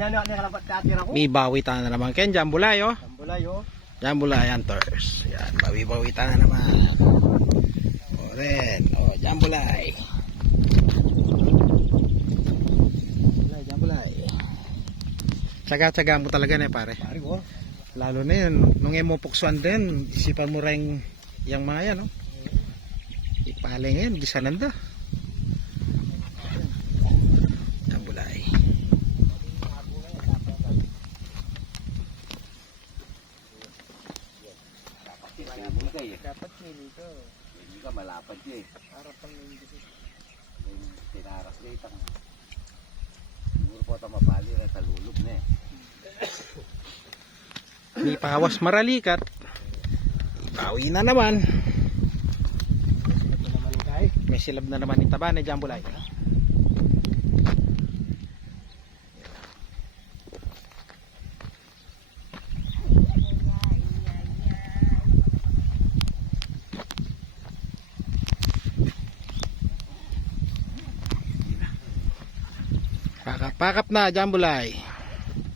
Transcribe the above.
Inano ni kalapat katira ko. May bawi tayo na naman. Ken, Jambulay, oh. Tambulay oh. Jambulay hunters. Yan, bawi-bawi tayo na naman. O rin. O, Jambulay. Jambulay. Tsaga-tsaga mo talaga na pare. Pare ko. Lalo na yun. Nung emopoksuan din, isipan mo rin yung mga yan, no? Ipaling yan, gisananda. Jambulay. Dapat nilito. Hindi ka malapad siya eh. Harap ang nilito. Tinarak niya itang. Siguro po ito mapali na talulog na eh. Di pawas maralikat. Ipawi na naman. Ito naman yung kay. May silab na naman yung taba ni Jambulay. Pakap na Jambulay.